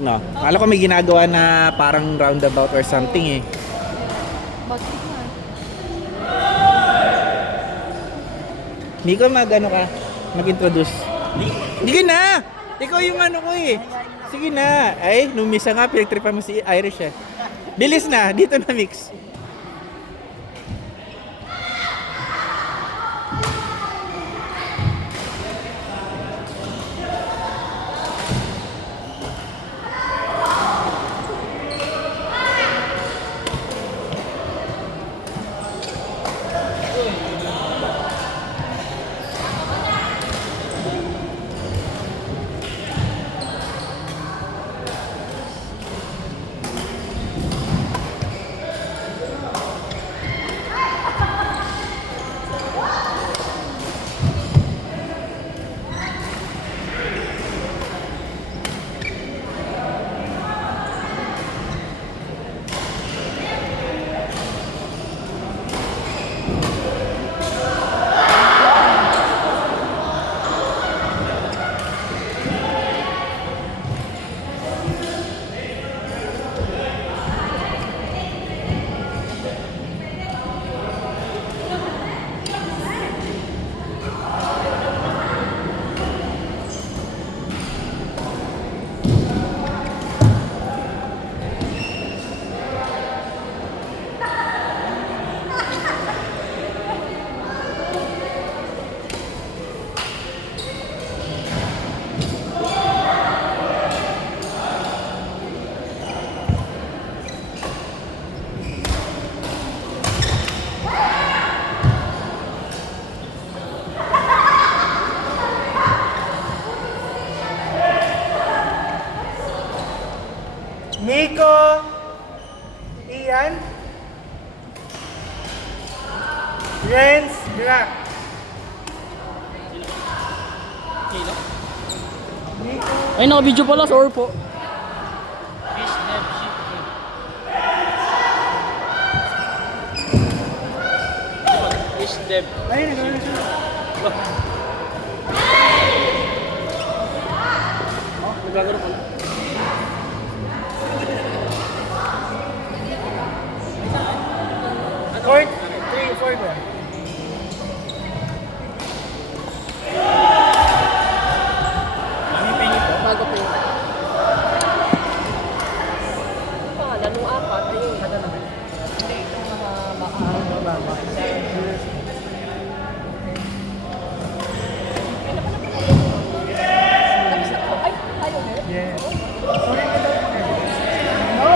No, akala ko may ginagawa na parang roundabout or something eh. Bakit nga? Nico, mag-ano ka? Mag-introduce. Sige na! Ikaw yung ano ko eh. Sige na. Ay, numisa nga, pinagtripan mo si Irish eh. Bilis na, dito na mix. Nico, Ian, Renz, Black. Ay, naka-video pala sa Orpo. Fish Dev. Ay, nagawin na siya. Oh, nagagano pala. Court, 3, 4 ba? Bago po yun. Pangalan nung apat, ayun. Hindi, itong mahaba. Tapos ako, ay, tayo na. Yes. No.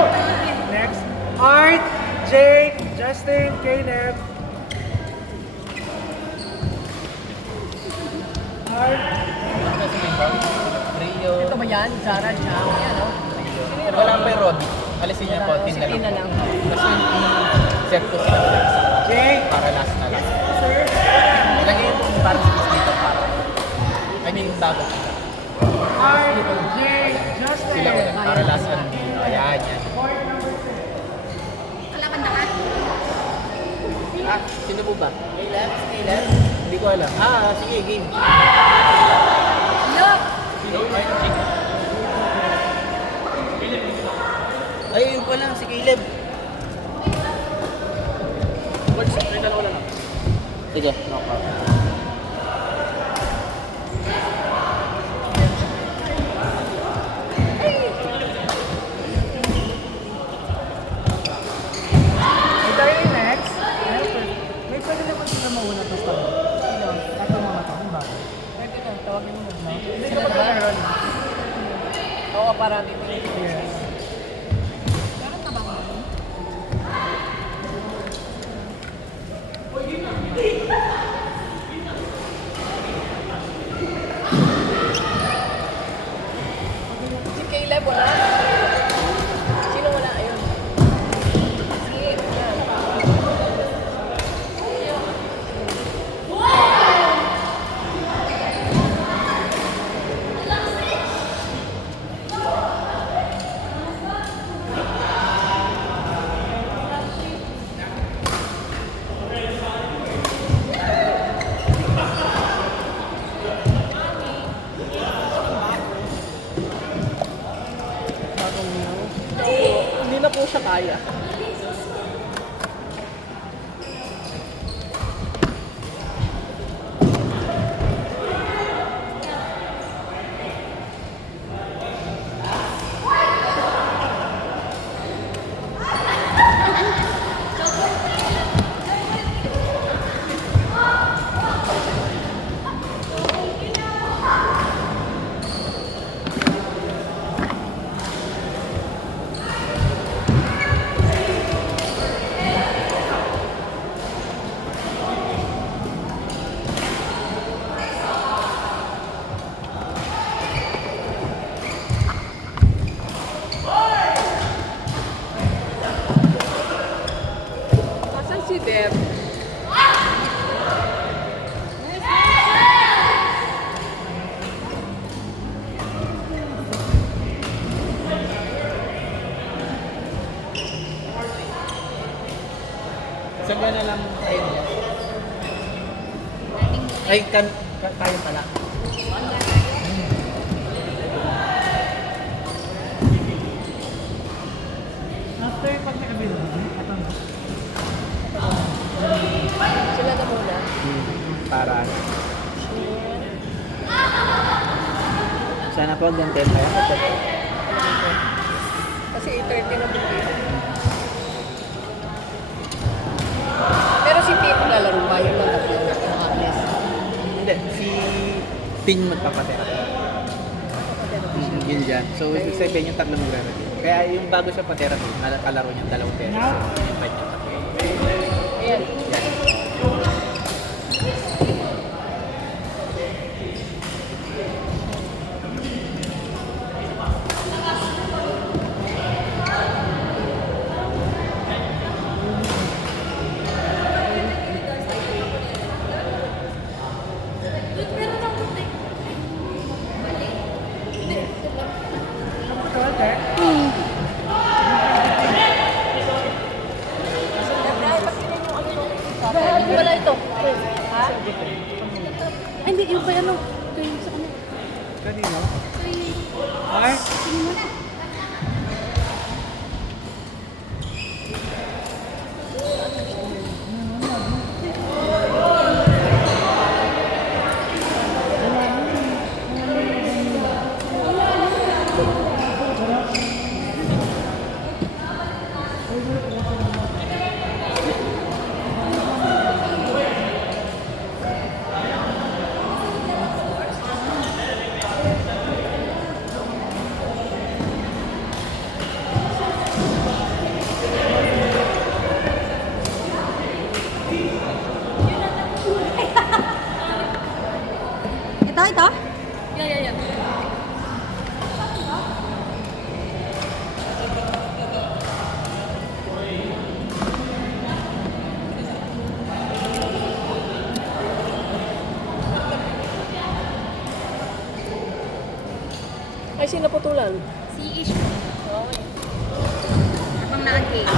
Next. Art, Jake, Justin, Caleb. Art. Rio. Ito ba yan? Zara, Jam, yan, no? Wala pa yung Roddy. Alisin niya po, tin na Sige na lang. lang. Kasi set ko sila ulit sa Jake. para last na lang. Lagay mo parang space dito para. I mean, bago sila. Art, Jake, Justin. Sila ulit, para last na lang dito. Ayan, yan. Ah, sino po ba? Caleb? Caleb? Hindi ko alam. Ah, sige, game. Yup! Sino? Ay, yun pala, si Caleb. Ay, dalawa lang. Sige, no problem. Tayo yung next. May pwede naman sila mauna to sa Sino? Tato mga to. Ang bago. Pwede na, tawagin mo na. Sino ba meron? Oo, para dito yung Yes. meron na ba ako? Si Caleb, wala. Sino wala? Ayun. Sige, yan. na po siya kaya. Asan si Deb? Saan ka na lang tayo niya? Ay, tayo pala. After pag may available, ito na. Sila na muna. Para sana po gantihan tayo. Kasi 8:30 na bigay. Pero si Pete lalaro ba yung mga tatlo ng Agnes? Hindi, si Ting magpapatera. Yun dyan. So, ibig sabihin yung tatlo magre-ready. Kaya yung bago siya pa-therapy, kalaro niya dalawang therapy. So, invite niya tatlo. Ayan. Yan. Wala ito. Ha? Ay, hindi, yung pa ano, ito yung sa kanya. Kanino? Ay, Ay, ito? Yeah. Ay, sino putulan? Si Ish. Habang naka-cake.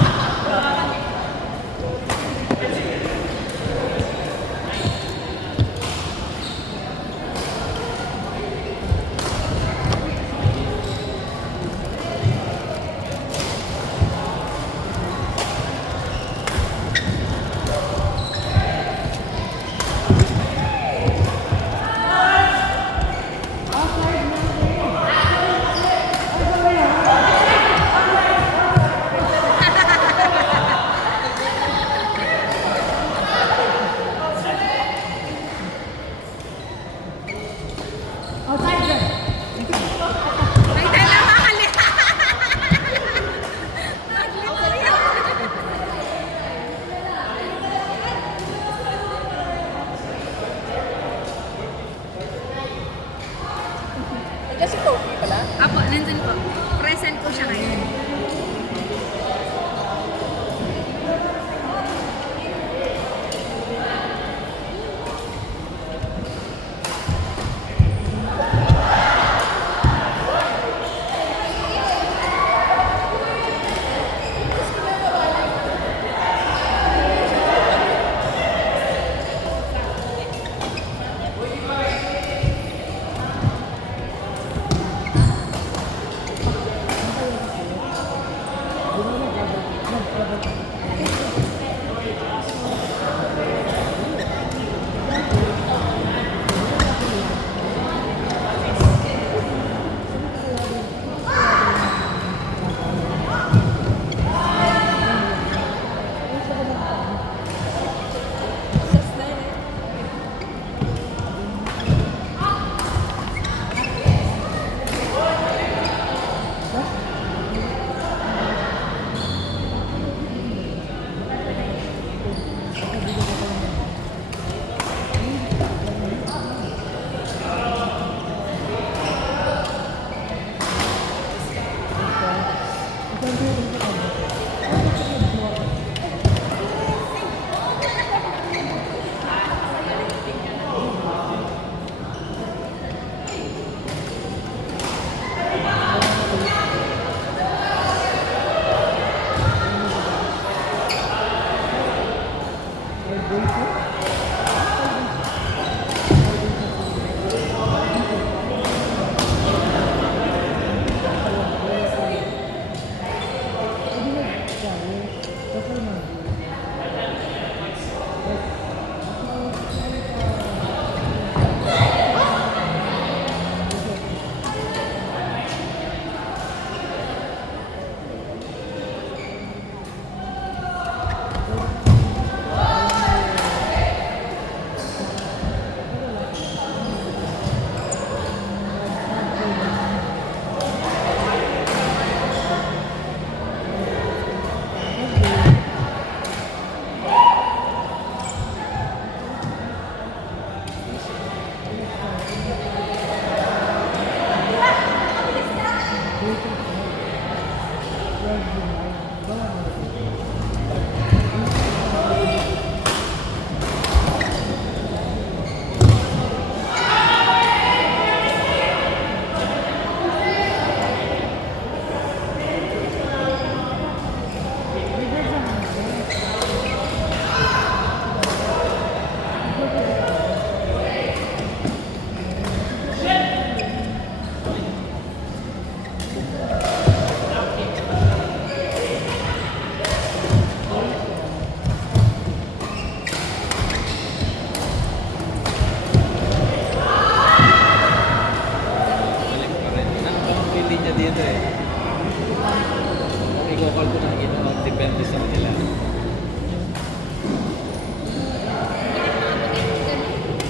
call ko nakikita ko, depende sa kanila.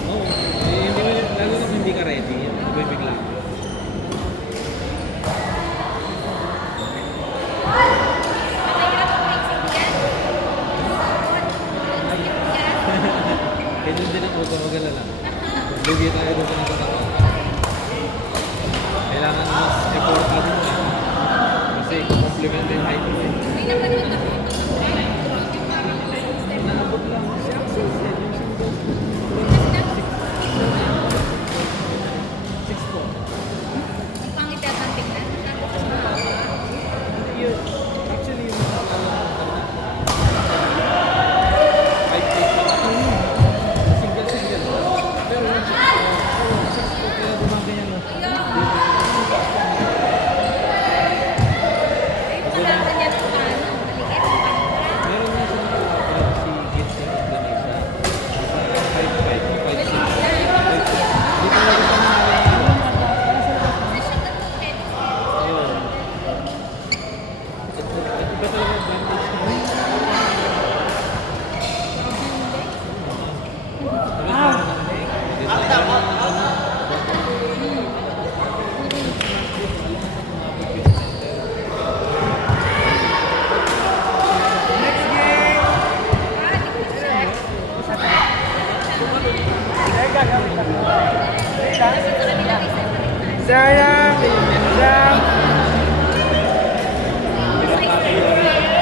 Oo. Lalo na kung hindi ka ready, bibigla ka. Ganyan din ako, mag-alala. Lugi tayo doon sa nagkakaroon. Kailangan mas effort ka din na. Kasi compliment yung height mo. Naabot lang. Six po. Actually, yung height case pa. Single. Pero yung six po, kaya gumaganyan mo. Meron nga siya nakakapag si Git sa Indonesia. Sa 5'5", 5'6". Di talaga siya nangyayari. Ayun. Iba talaga advantage niya. Sayang! Sayang!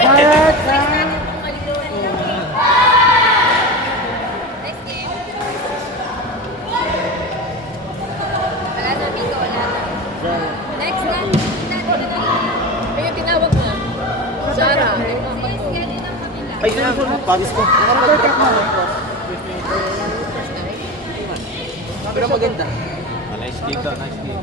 Sayang! Sayang! Kaya tinawag na. Sarah. Ay, pawis ko. Pero maganda. Nice gig daw, nice gig.